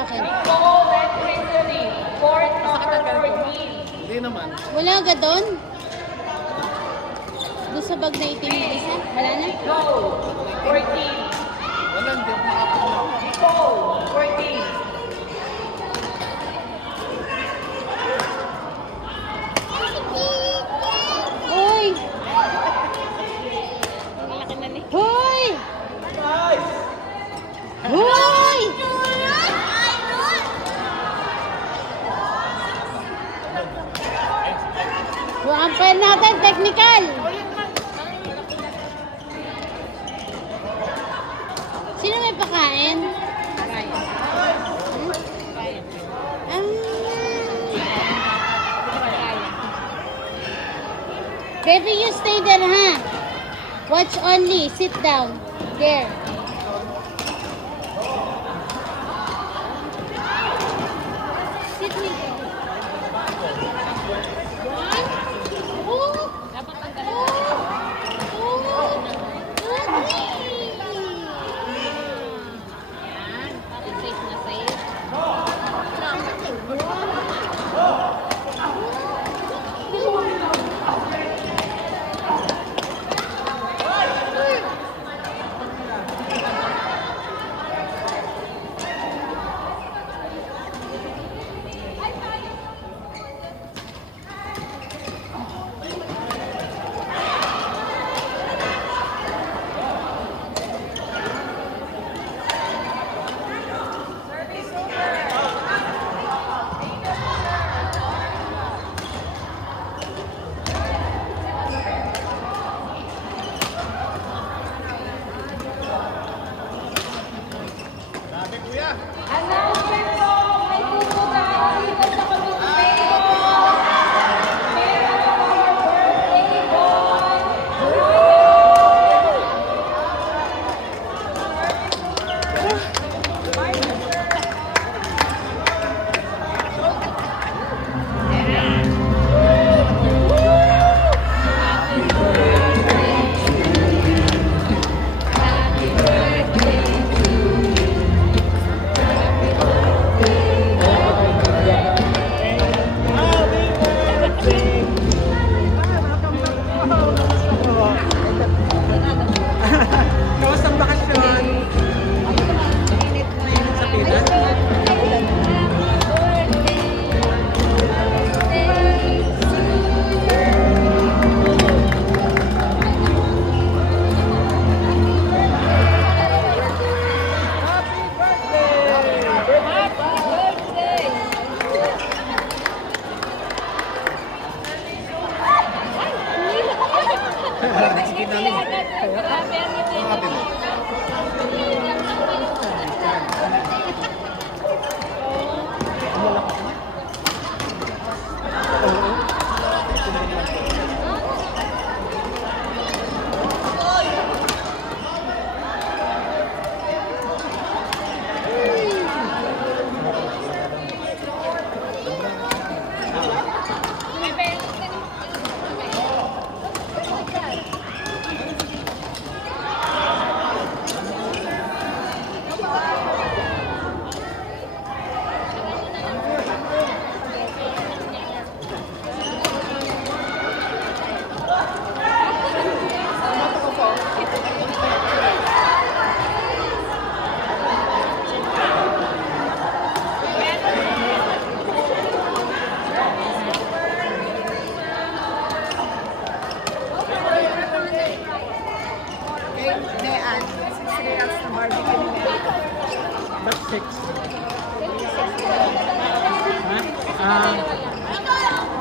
Bakit? Hindi naman. Wala agad doon? Doon sa bag na itim na isa? Wala na? Wala, hindi ako makapagod. Hoy! Hoy! Hoy! Umpire natin, technical! Sino may pakain? Baby, you stay there, huh? Watch only. Sit down. There. Sit me. One. Oh.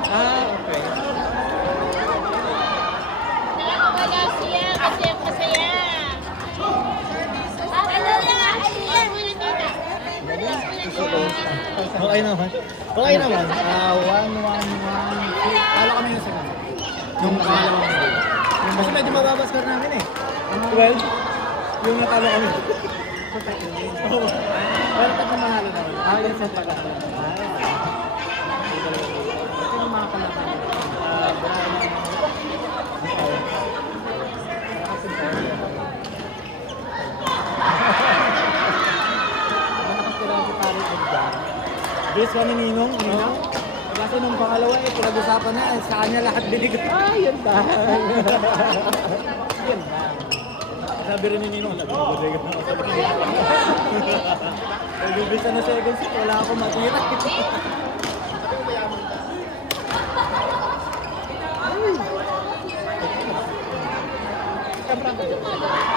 Okay. Nakakawala siya kasi masaya. Okay naman. Okay naman. 1-1-1. Talo kami yung second. Yung pangalawang game. Kasi medyo mababa score namin eh. 12. Yung natalo kami. Pero pag nanalo naman. Yun sa pag-aaral. Kasi yung mga kalaban. Nakasira si Paris Edgar. Bis ka ni Ninong, Ninong. Kasi nung pangalawa eh, pinag-usapan na, sa kanya lahat binigay. Yun ba? Yun na. Sabi rin ni Ninong, nag-ibigay ka na ako sa Nagbibisa na second seat, wala akong matira.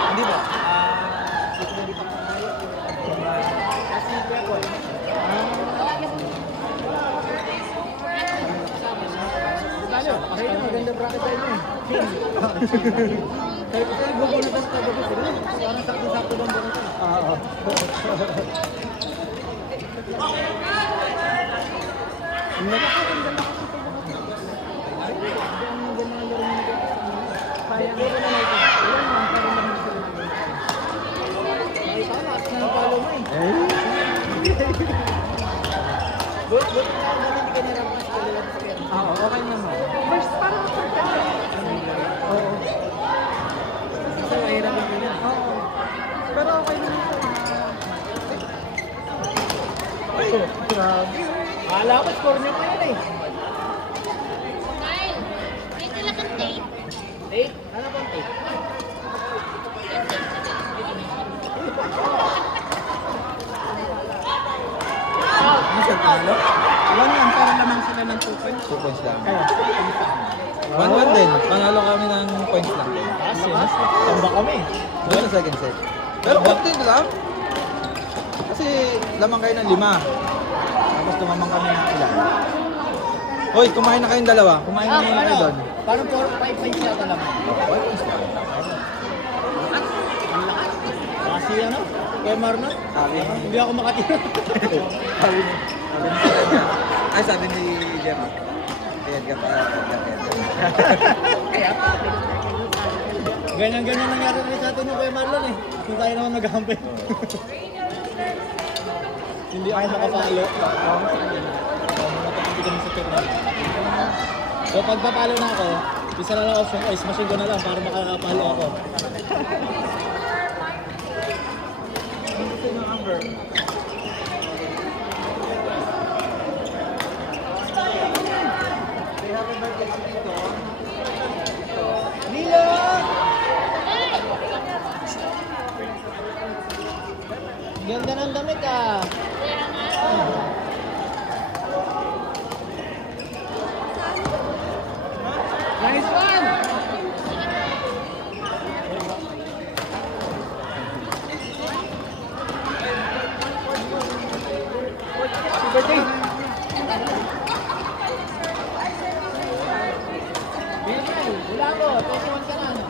Hindi ba? Kasi ako eh. Ayun, maganda bracket tayo eh. Kaya kasi bubunutan sa gabi sila. Parang sakto-sakto bang bunutan. Oo. Ay, tamas na yung palo mo eh. Buti nga hindi ka narapas sa kalilang sakit. Oo, okay naman. First, parang Oo. Kasi mahirap ang ganyan. Oo. Pero okay naman. Ay, grabe. Akala ko score niyo pa yun eh. Kyle, may sila kang date. Eight? Ano bang eight? Ano siya, panalo? 1-1 para lamang sila ng 2 points. 2 points lang. Kaya, 1-1 din. Panalo kami ng points lang. Kasi, tamba kami. Doon sa second set. Pero okay lang. Kasi lamang kayo ng 5. Tapos tumamang kami ng ilan. Hoy, kumain na kayong dalawa. Kumain na muna kayo doon. Parang 4-5 points yata lang. 5 points lang. Kasi ano? Kuya Marlon? Sabi Hindi ako makatira. sabi ni kanya. Ay, sabi ni Jerry. Kaya ka pa. Ganyan-ganyan nangyari rin sa atin ng Kuya Marlon eh. Kung tayo naman nag-humble. Hindi ako makapalo. Matapagin kami sa tournament. So pag papalo na ako, isa na lang option ko, smashin ko na lang para makakapalo ako. Nilo! Ganda ng damit ah. Nice one! Birthday! Wala ko, 21 ka na. Ano?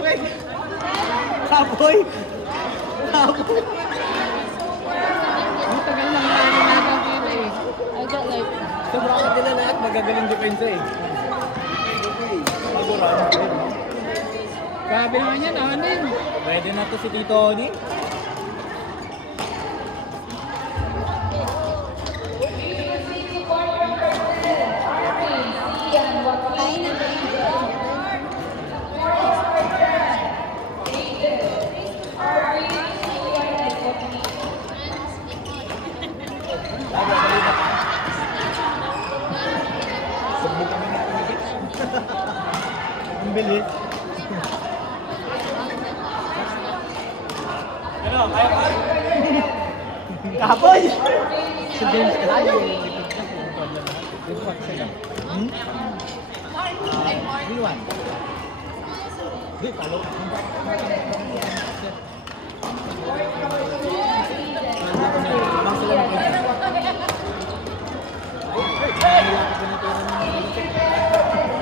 Wait! Kapoy! Kapoy! ang tagal lang na nakakita eh. I got like, Sobrang nila lahat magagaling depensa eh. Grabe naman yan, ano yun? Pwede na to si Tito Oni. Ang bilis. Ano? Kaya pa? Kapoy! Si James Tayo. Iwan. Di, palo.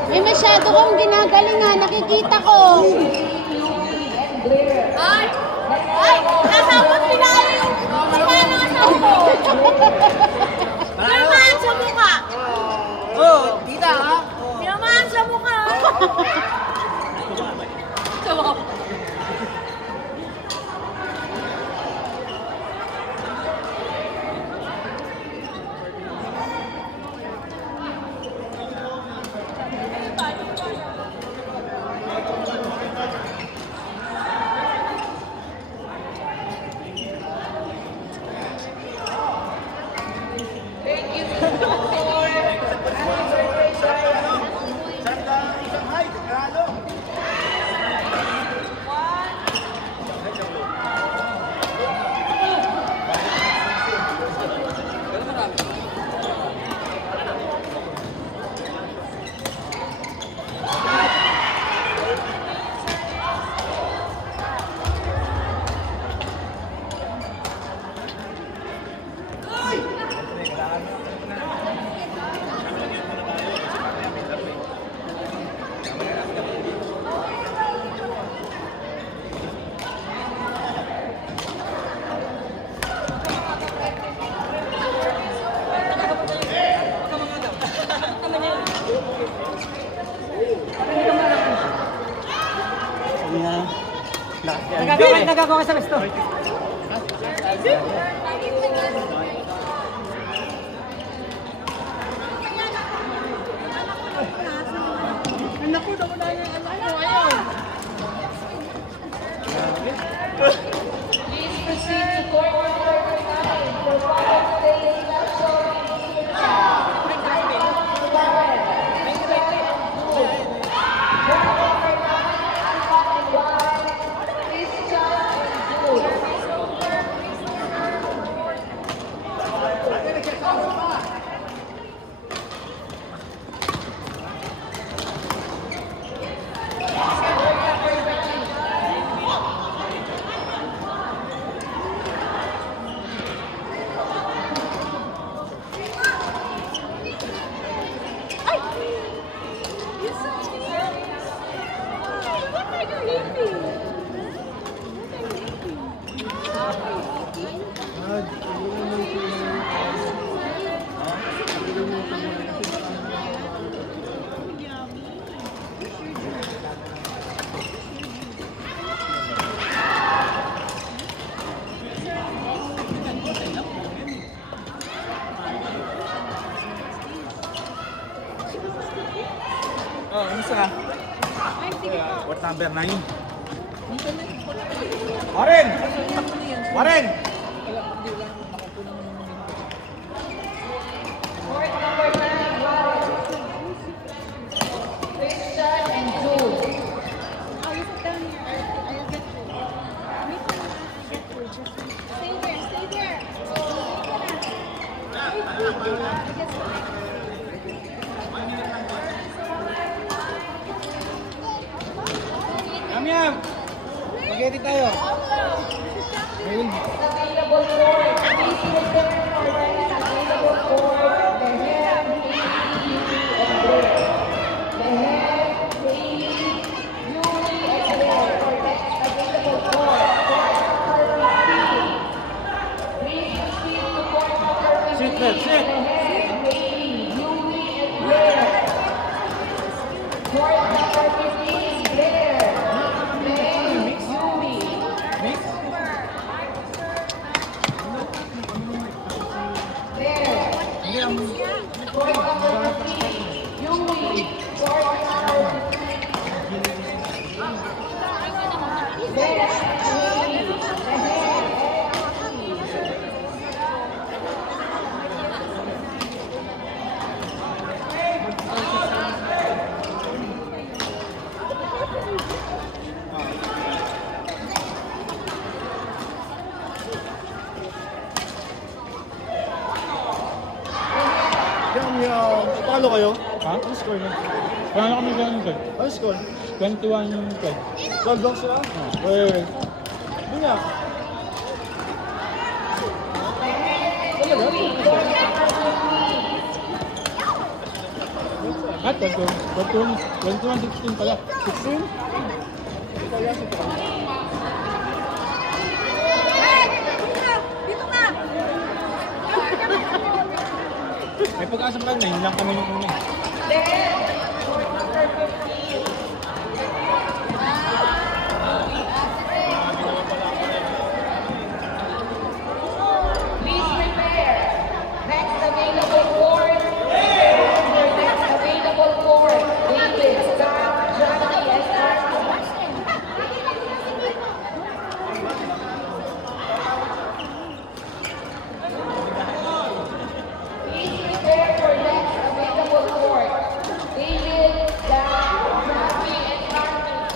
may masyado kong ginagaling ha, nakikita ko. Ay! Nasabot pinali yung mukha ng asawa ko! Tinamaan sa mukha! Oh, tita ha? Tinamaan sa mukha! gagawa ka sa resto? Oh, ano sa? What number 9? Oren! Oren! Yam! Mag-edit tayo. Ayun. Sit there, sit! Paano kayo? Ha? Ano score na? Paano kami ganun sir? Ano score? 21-12. 12 lang sila? Wait. Doon na. Ah, 21-16 pala. 16? Dito ka! May pag-asa pa rin, lang kami yung una. Please prepare. Next available court. Next available court. David, Sam, Johnny, and Arnold. Please prepare for next available court. David, Sam, Johnny, and Arnold.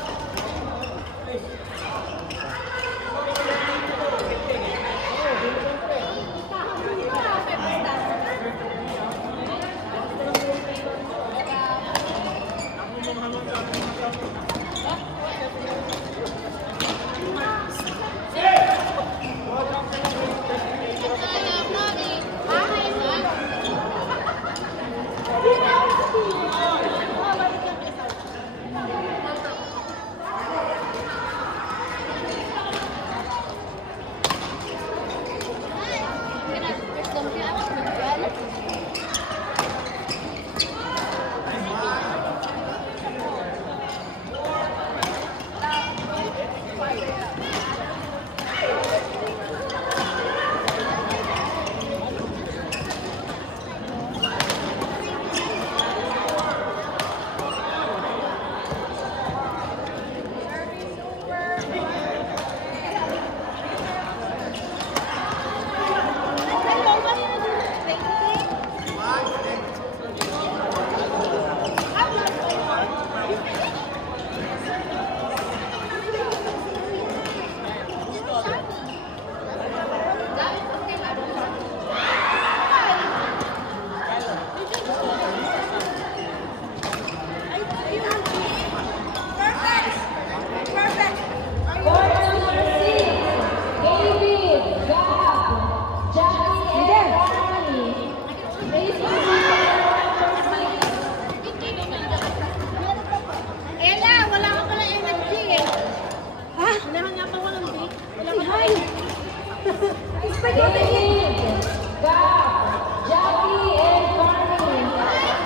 David, Gab, Jackie, and Carmen.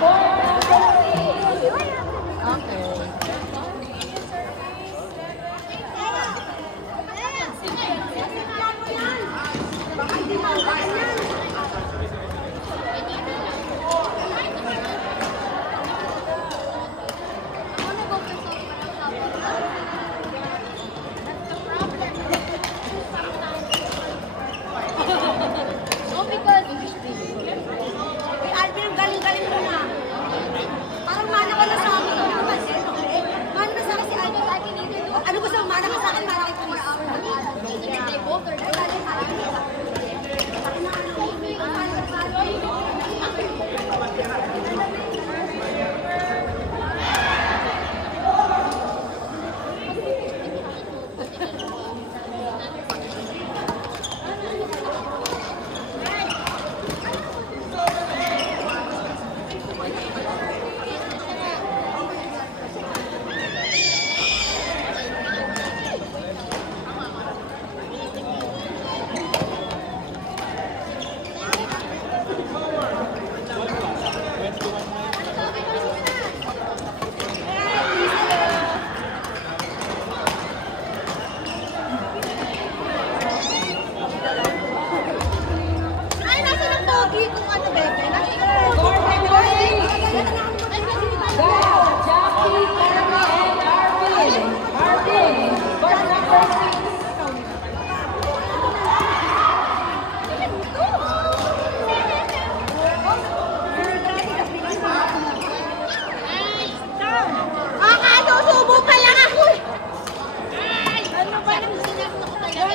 Court number 6. No, because Alvin, galing-galing mo na. Parang mana ka na sa akin. Mana na sa akin si Alvin. Ano gusto mo? Mana ka sa akin, mana ka please. Ay, nasa ng doggy kung ano, bebe? Nasa ng doggy. Gab, Jackie, Carmen, and Arvin. Arvin, court number 6. Ano, subo pa lang ako. Ano ba nang sinabi ko talaga?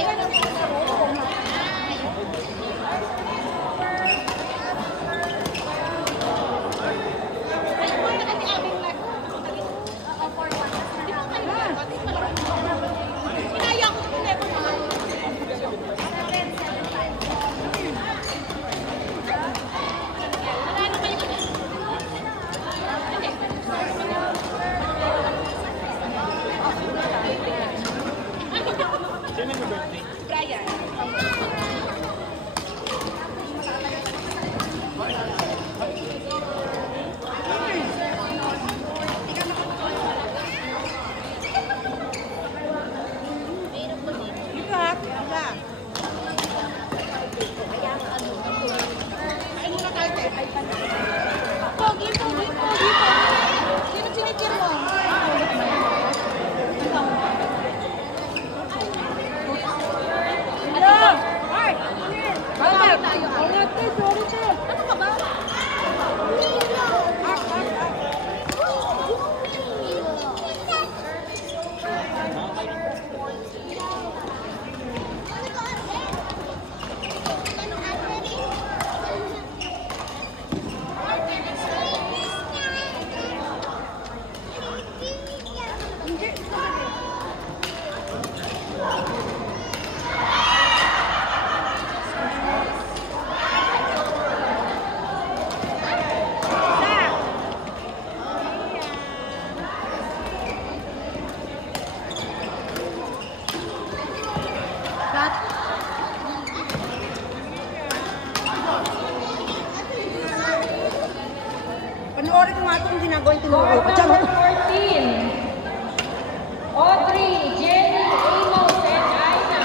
Pogi, pogi, pogi, pogi. Sino chinikir mo? Ano? Mark! Mark! Ano ka ba? Panoorin ko nga ito kung ginagawa yung tinuro Court ko. number 14. Audrey, Jenny, Amos, and Aina.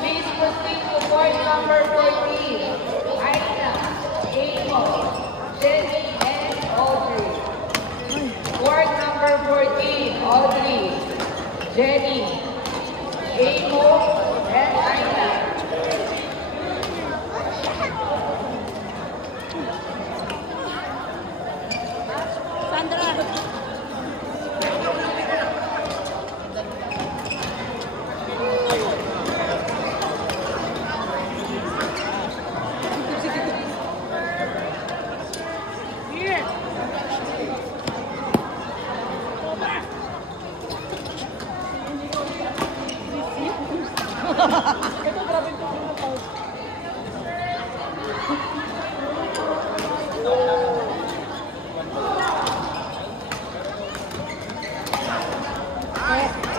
Please proceed to court number 14. Aina, Amos, Jenny, and Audrey. Court number 14. Audrey, Jenny, Amos, and Aina. Sandra. Eh,